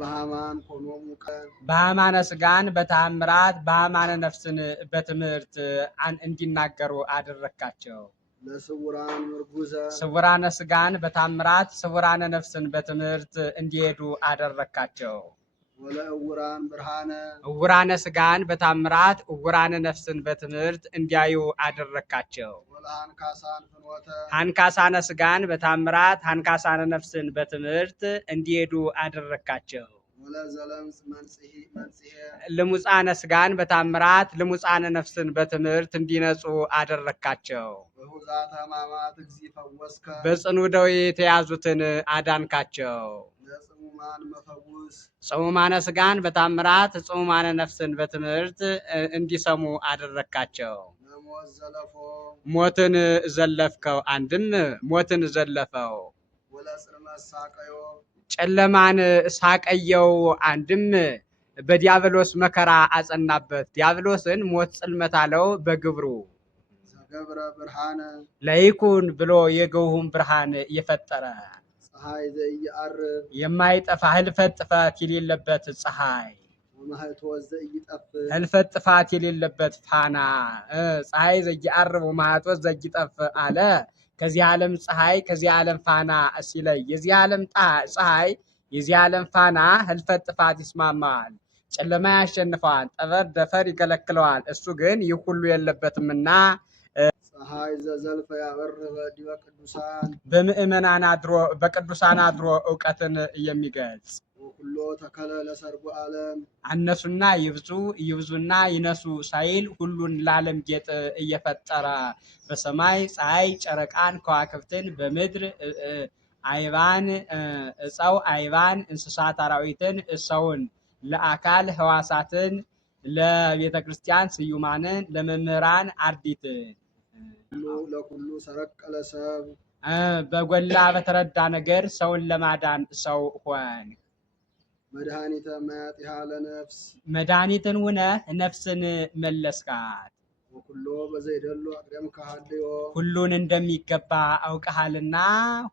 በሃማን ኮኖሙ ቀን በሃማነ ስጋን በተአምራት በሃማነ ነፍስን በትምህርት እንዲናገሩ አደረካቸው። ለስውራን ምርጉዘ ስውራነ ስጋን በተአምራት ስውራነ ነፍስን በትምህርት እንዲሄዱ አደረካቸው። ወለእውራን ብርሃነ እውራነ ስጋን በተአምራት እውራነ ነፍስን በትምህርት እንዲያዩ አደረካቸው። ወለሃንካሳን ፍኖተ ሃንካሳነ ስጋን በተአምራት ሃንካሳነ ነፍስን በትምህርት እንዲሄዱ አደረካቸው። ወለዘለምጽ መንጽሔ ልሙፃነ ስጋን በተአምራት ልሙፃነ ነፍስን በትምህርት እንዲነጹ አደረካቸው። በሁዛተ ሕማማት እግዚእ ፈወስከ በጽኑ ደዌ የተያዙትን አዳንካቸው። ለጽሙማን መፈውስ ጽሙማነ ስጋን በተአምራት ጽሙማነ ነፍስን በትምህርት እንዲሰሙ አደረካቸው። ለሞት ዘለፎ ሞትን ዘለፍከው፣ አንድም ሞትን ዘለፈው። ወለጽልመት ሳቀዮ ጨለማን ሳቀየው፣ አንድም በዲያብሎስ መከራ አጸናበት። ዲያብሎስን ሞት ጽልመት አለው በግብሩ። ዘገብረ ብርሃነ ለይኩን ብሎ የገውሁን ብርሃን የፈጠረ ፀሐይ ዘኢየዐርብ የማይጠፋ ህልፈት ጥፋት የሌለበት ፀሐይ ወማኅቶት ዘኢይጠፍ ህልፈት ጥፋት የሌለበት ፋና ፀሐይ ዘኢየዐርብ ወማኅቶት ዘኢይጠፍ አለ። ከዚህ ዓለም ፀሐይ ከዚህ ዓለም ፋና ሲለይ የዚህ ዓለም ፀሐይ የዚህ ዓለም ፋና ህልፈት ጥፋት ይስማማል፣ ጨለማ ያሸንፈዋል፣ ጠፈር ደፈር ይከለክለዋል። እሱ ግን ይህ ሁሉ የለበትምና ፀሐይ ዘዘልፈ ያበርህ ዲበ ቅዱሳን በምእመናን አድሮ በቅዱሳን አድሮ እውቀትን የሚገልጽ ወኩሎ ተከለ ለሰርጉ ዓለም አነሱና ይብዙ ይብዙና ይነሱ ሳይል ሁሉን ለዓለም ጌጥ እየፈጠረ በሰማይ ፀሐይ ጨረቃን ከዋክብትን በምድር አይባን እፀው አይባን እንስሳት አራዊትን ሰውን ለአካል ህዋሳትን ለቤተ ክርስቲያን ስዩማንን ለመምህራን አርዲትን ለኩሉ ሰረቀለ ሰብ በጎላ በተረዳ ነገር ሰውን ለማዳን ሰው ሆን። መድኃኒተ ማያጢሃ ለነፍስ መድኃኒትን ሁነ ነፍስን መለስካት። ወኩሎ በዘይደሉ አቅደምከ ሀልዮ ሁሉን እንደሚገባ አውቀሃልና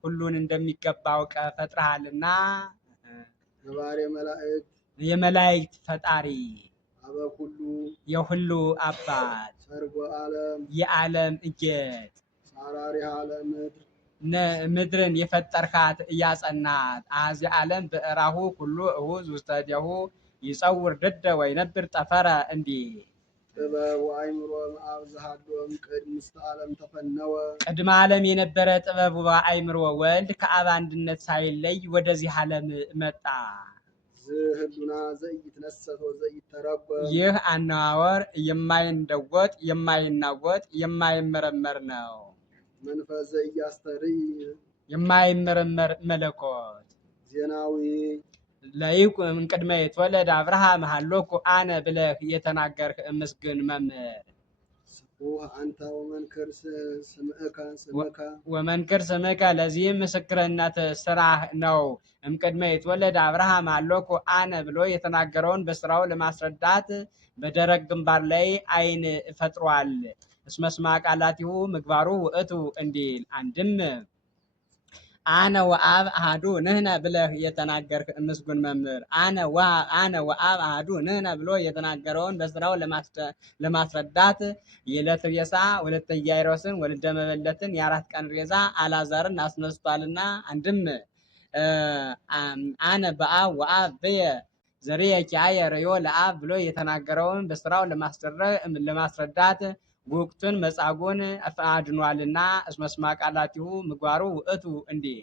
ሁሉን እንደሚገባ አውቀ ፈጥረሃልና ነባሬ መላእክት የመላእክት ፈጣሪ አበ ኩሉ የሁሉ አባት ሰርጎ ዓለም የዓለም ጌጥ ሳራሪሃ ለምድር ምድርን የፈጠርካት እያጸናት አዚ ዓለም ብዕራሁ ኩሉ እሁዝ ውስተ እዴሁ ይጸውር ድደ ወይነብር ጠፈረ እንዲህ ጥበብ ወአእምሮ እምአብ ዘሃሎም ቅድም ውስተ ዓለም ተፈነወ ቅድመ ዓለም የነበረ ጥበብ ወአእምሮ ወልድ ከአብ አንድነት ሳይለይ ወደዚህ ዓለም መጣ። ዝህሉና ዘኢይትነሰት ወዘኢይተረጎም ይህ አነዋወር የማይንደወጥ የማይናወጥ የማይመረመር ነው። መንፈስ ዘኢያስተርይ የማይመረመር መለኮት ዜናዊ ለይኩን ቅድመ የተወለደ አብርሃም ሀሎኩ አነ ብለህ የተናገርህ ምስግን መምህር ስቡሕ አንተ ወመንክር ስምከ ወመንክር ስምከ ለዚህም ምስክርነት ስራህ ነው። እምቅድመ የተወለደ አብርሃም ሀሎኩ አነ ብሎ የተናገረውን በስራው ለማስረዳት በደረቅ ግንባር ላይ አይን ፈጥሯል። እስመ ስማ ቃላቲሁ ምግባሩ ውእቱ እንዲል አንድም አነ ወአብ አሐዱ ንሕነ ብለህ የተናገርህ ምስጉን መምህር አነ ወአብ አሐዱ ንሕነ ብሎ የተናገረውን በስራው ለማስረዳት የዕለት ሬሳ ወለተ ኢያኢሮስን ወልደ መበለትን የአራት ቀን ሬሳ አልዓዛርን አስነስቷልና አንድም አነ በአብ ወአብ ብየ ዘርየ ኪያየ ርዮ ለአብ ብሎ የተናገረውን በስራው ለማስረዳት ወቅቱን መጻጉን አድኗልና እስመ ስማ ቃላቲሁ ምግባሩ ውእቱ እንዲህ